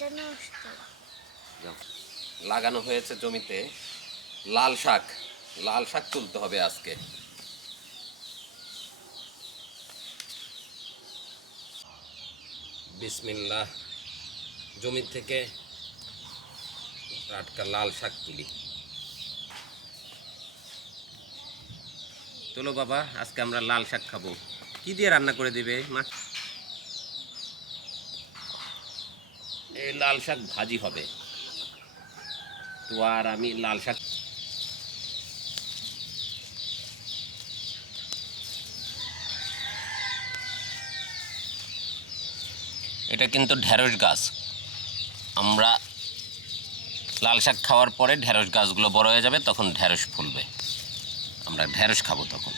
এটা নষ্ট। লাগানো হয়েছে জমিতে লাল শাক। লাল শাক তুলতে হবে আজকে। বিসমিল্লাহ। জমি থেকে টাটকা লাল শাক তুলি। চলো বাবা, আজকে আমরা লাল শাক খাব। কি দিয়ে রান্না করে দিবে মা? লাল শাক ভাজি হবে। তো আর আমি লাল শাক এটা কিন্তু ঢেঁড়স গাছ। আমরা লাল শাক খাওয়ার পরে ঢেঁড়স গাছগুলো বড় হয়ে যাবে, তখন ঢেঁড়স ফুলবে। আমরা ঢেঁড়স খাব তখন।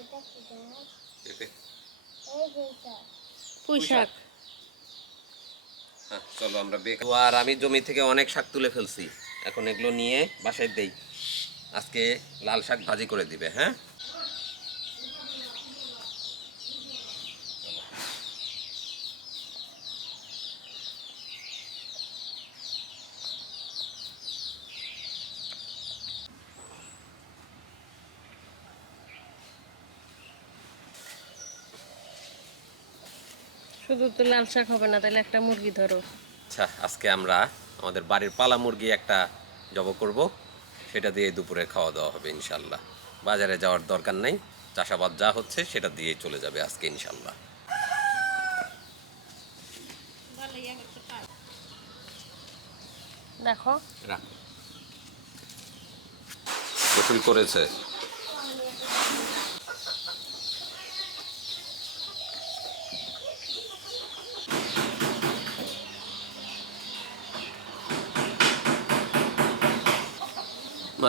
বাবা এটা কি গাছ এই যে এটা পুঁই শাক হ্যাঁ চলো আমরা বেক আর আমি জমি থেকে অনেক শাক তুলে ফেলছি। এখন এগুলো নিয়ে বাসায় দেই। আজকে লাল শাক ভাজি করে দিবে হ্যাঁ? শুধু তো লাল শাক হবে না তাহলে একটা মুরগি ধরো। আচ্ছা আজকে আমরা আমাদের বাড়ির পালা মুরগি একটা জব করব। সেটা দিয়ে দুপুরে খাওয়া দাওয়া হবে ইনশাল্লাহ। বাজারে যাওয়ার দরকার নাই। চাষাবাদ যা হচ্ছে সেটা দিয়েই চলে যাবে আজকে ইনশাল্লাহ। দেখো। রাখ। গোসল করেছে।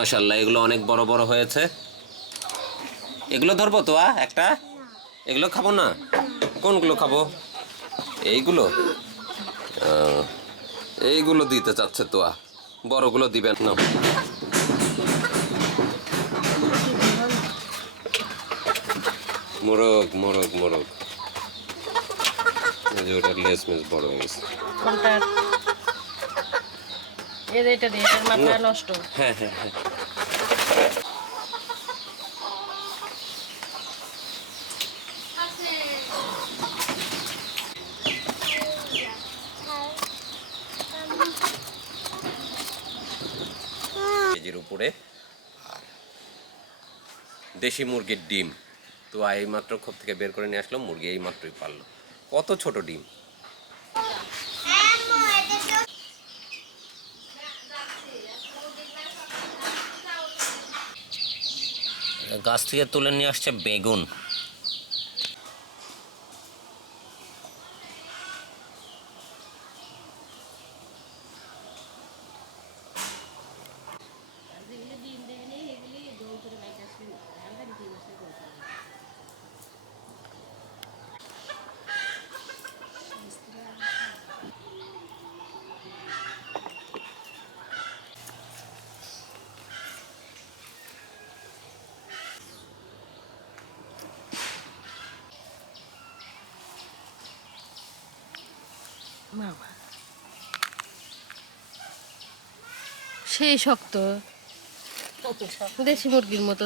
মাশাল্লাহ এগুলো অনেক বড় বড় হয়েছে। এগুলো ধরবো তো একটা? এগুলো খাব না? কোনগুলো খাব? এইগুলো? এইগুলো দিতে চাচ্ছে তো বড়গুলো দিবেন না। মোরগ মোরগ মোরগ। এই যে ওটার লেস মেস বড় হয়ে গেছে। কোনটা এটা দিয়ে মাথা নষ্ট। হ্যাঁ হ্যাঁ হ্যাঁ। দেশি মুরগির ডিম। তো এই মাত্র খোপ থেকে বের করে নিয়ে আসলো মুরগি এই মাত্রই পারল কত ছোট ডিম? গাছ থেকে তুলে নিয়ে আসছে বেগুন। বাবা সেই শক্ত। দেশি মুরগির মতো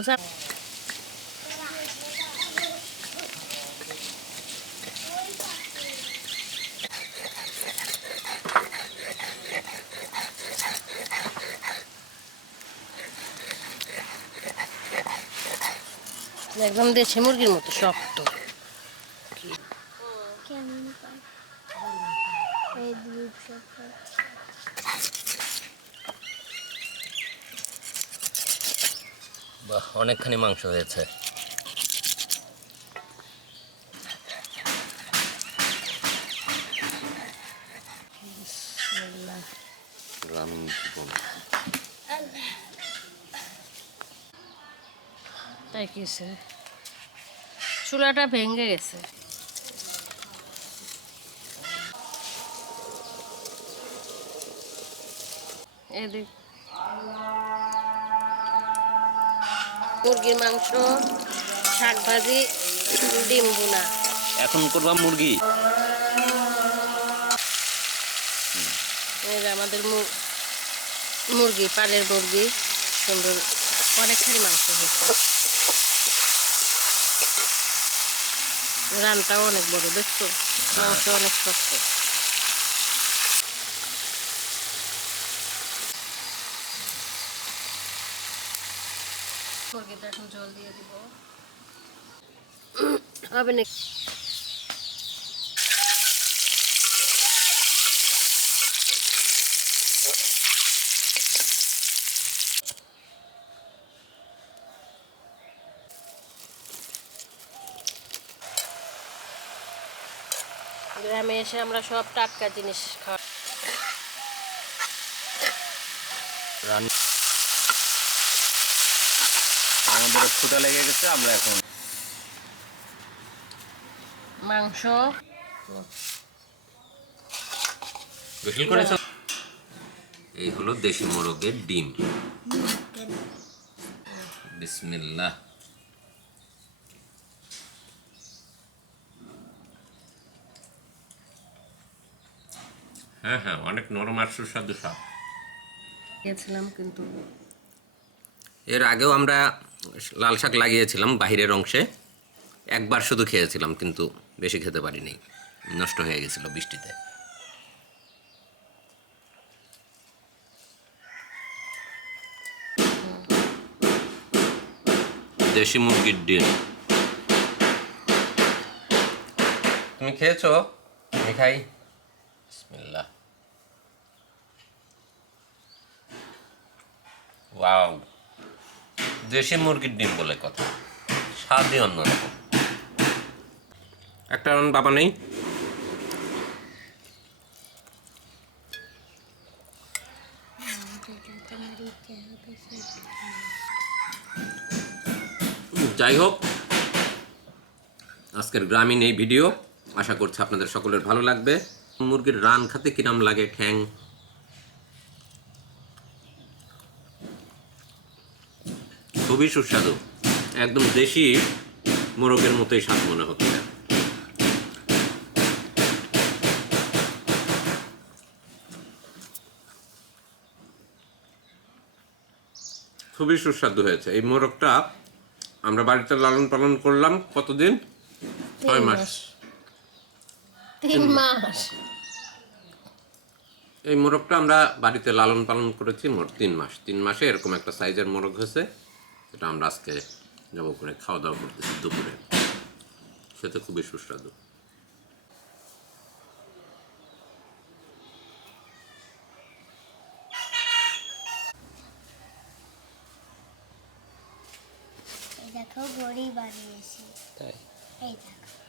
একদম দেশি মুরগির মতো শক্ত। বাহ অনেকখানি মাংস হয়েছে। তাই কিসে চুলাটা ভেঙে গেছে। এদিক। মুরগির মাংস শাক ভাজি ডিম বোনা এখন করবা মুরগি? এই যে আমাদের মুরগি পালের মুরগি সুন্দর অনেকখানি মাংস হয়েছে। রানটাও অনেক বড় দেখছ? মাংস অনেক শক্ত। মুরগিটা এখন জল দিয়ে দিব। হবে না গ্রামে এসে আমরা সব টাটকা জিনিস খাওয়া রান আমাদের ক্ষুদা লেগে গেছে আমরা এখন মাংস। গোসল করেছ? এই হলো দেশি মোরগের ডিম। বিসমিল্লাহ। হ্যাঁ হ্যাঁ অনেক নরম আর সুস্বাদু স্বাদ। গেছিলাম কিন্তু এর আগেও আমরা লাল শাক লাগিয়েছিলাম বাহিরের অংশে। একবার শুধু খেয়েছিলাম, কিন্তু বেশি খেতে পারিনি। নষ্ট হয়ে গেছিল বৃষ্টিতে। দেশি মুরগির ডিম। তুমি খেয়েছো? আমি খাই। ওয়াও। দেশি মুরগির ডিম বলে কথা। স্বাদই অন্যরকম। একটা বাবা নেই। যাই হোক, আজকের গ্রামীণ এই ভিডিও। আশা করছি আপনাদের সকলের ভালো লাগবে। মুরগির রান খাতে কিরাম লাগে, ঠ্যাং খুবই সুস্বাদু। একদম দেশি মোরগের মতোই স্বাদ মনে হচ্ছে। খুবই সুস্বাদু হয়েছে। এই মোরগটা আমরা বাড়িতে লালন পালন করলাম কতদিন? ছয় মাস। তিন মাস। এই মোরগটা আমরা বাড়িতে লালন পালন করেছি মোট তিন মাস। তিন মাসে এরকম একটা সাইজের মোরগ হয়েছে। এটা আমরা আজকে যাব করে খাওয়া দাওয়া করতেছি দুপুরে। খেতে খুবই সুস্বাদু। এই দেখো গড়ি বানিয়েছি। তাই? এই দেখো।